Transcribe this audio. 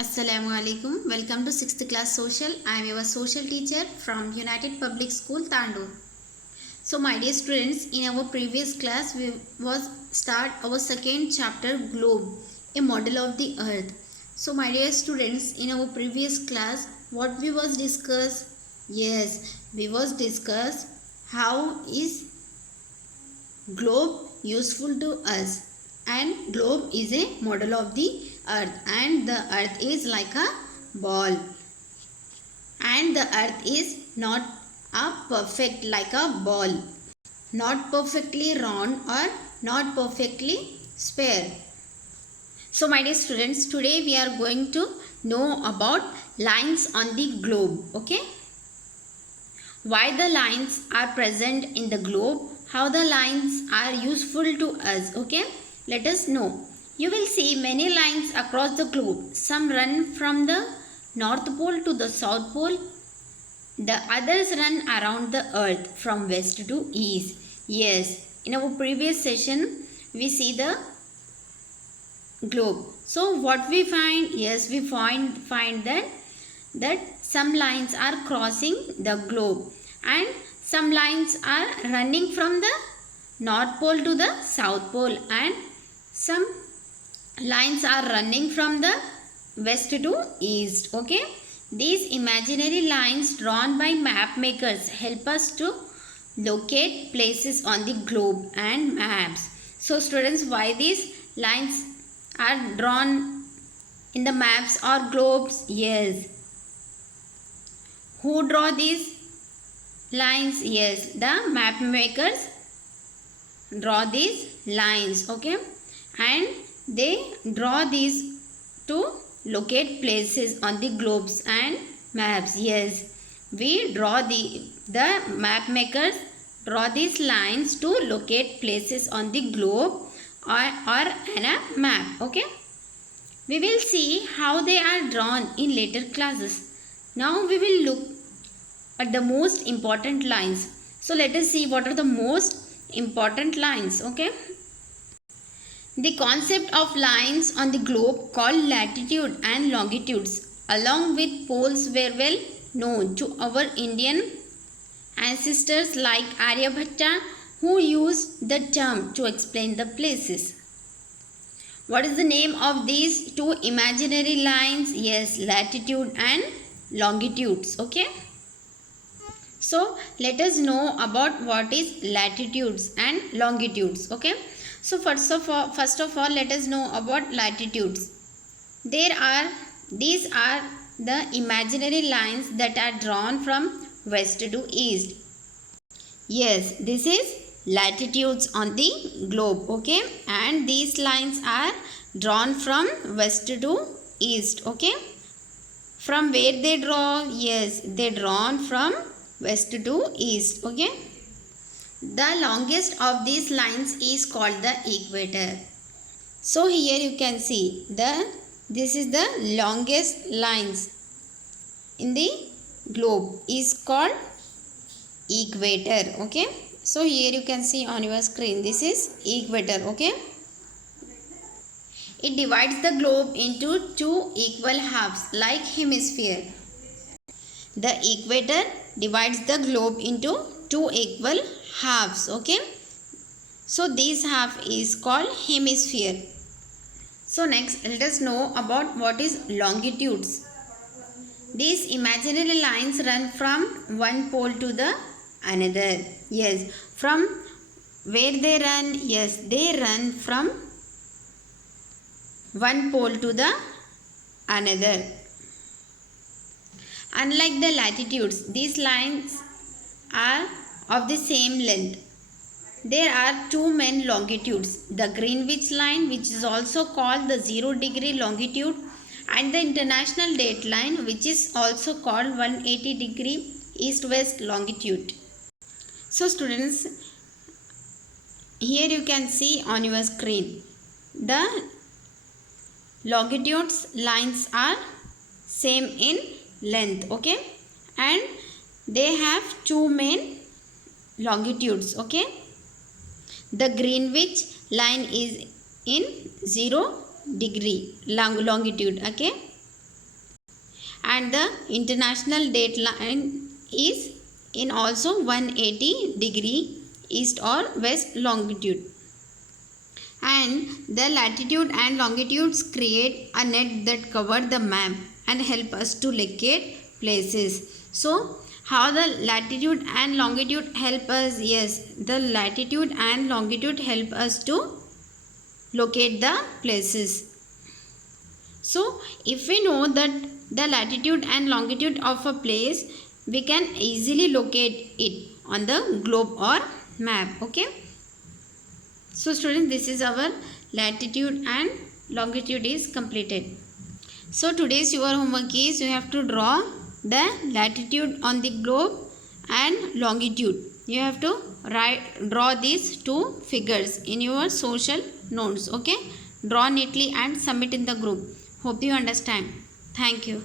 Assalamu alaikum. Welcome to 6th class social. I am your social teacher from United Public School, Tandur. So my dear students, in our previous class we was start our second chapter, globe, a model of the earth. So my dear students, in our previous class what we was discuss? Yes, we was discuss how is globe useful to us, and globe is a model of the earth, and the earth is like a ball, and the earth is not a perfect like a ball, not perfectly round or not perfectly square. So my dear students, today we are going to know about lines on the globe. Okay, why the lines are present in the globe, how the lines are useful to us. Okay, let us know. You will see many lines across the globe. Some run from the North Pole to the South Pole. The others run around the earth from west to east. Yes, in our previous session we see the globe. So what we find? Yes, we find that some lines are crossing the globe and some lines are running from the North Pole to the South Pole, and some lines are running from the west to east. Okay, these imaginary lines drawn by map makers help us to locate places on the globe and maps. So students, why these lines are drawn in the maps or globes? Yes, who draw these lines? Yes, the map makers draw these lines. Okay, and they draw these to locate places on the globes and maps. Yes, we draw the map makers draw these lines to locate places on the globe or in a map. Okay, we will see how they are drawn in later classes. Now we will look at the most important lines. So let us see what are the most important lines. Okay, the concept of lines on the globe called latitude and longitudes along with poles were well known to our Indian ancestors like Aryabhatta, who used the term to explain the places. What is the name of these two imaginary lines? Yes, latitude and longitudes. Okay, so let us know about what is latitudes and longitudes. Okay, so first of all let us know about latitudes. These are the imaginary lines that are drawn from west to east. Yes, this is latitudes on the globe. Okay, and these lines are drawn from west to east. Okay, from where they draw? Yes, they drawn from west to east. Okay, the longest of these lines is called the equator. So here you can see this is the longest lines in the globe is called equator. Okay, so here you can see on your screen, this is equator. Okay, it divides the globe into two equal halves like hemisphere. The equator divides the globe into two equal halves. Okay, so this half is called hemisphere. So next let us know about what is longitudes. These imaginary lines run from one pole to the another. Yes, from where they run? Yes, they run from one pole to the another. Unlike the latitudes, these lines are of the same length. There are two main longitudes, the Greenwich line, which is also called the 0-degree longitude, and the international date line, which is also called 180-degree east-west longitude. So students, here you can see on your screen the longitudes lines are same in length. Okay, and they have two main longitudes. Okay, the Greenwich line is in 0-degree longitude. Okay, and the international date line is in also 180 degree east or west longitude. And the latitude and longitudes create a net that cover the map and help us to locate places. So how the latitude and longitude help us? Yes, the latitude and longitude help us to locate the places. So if we know that the latitude and longitude of a place, we can easily locate it on the globe or map. Okay. So students, this is our latitude and longitude is completed. So today's your homework is you have to draw the latitude on the globe and longitude. You have to draw these two figures in your social notes. Okay. Draw neatly and submit in the group. Hope you understand. Thank you.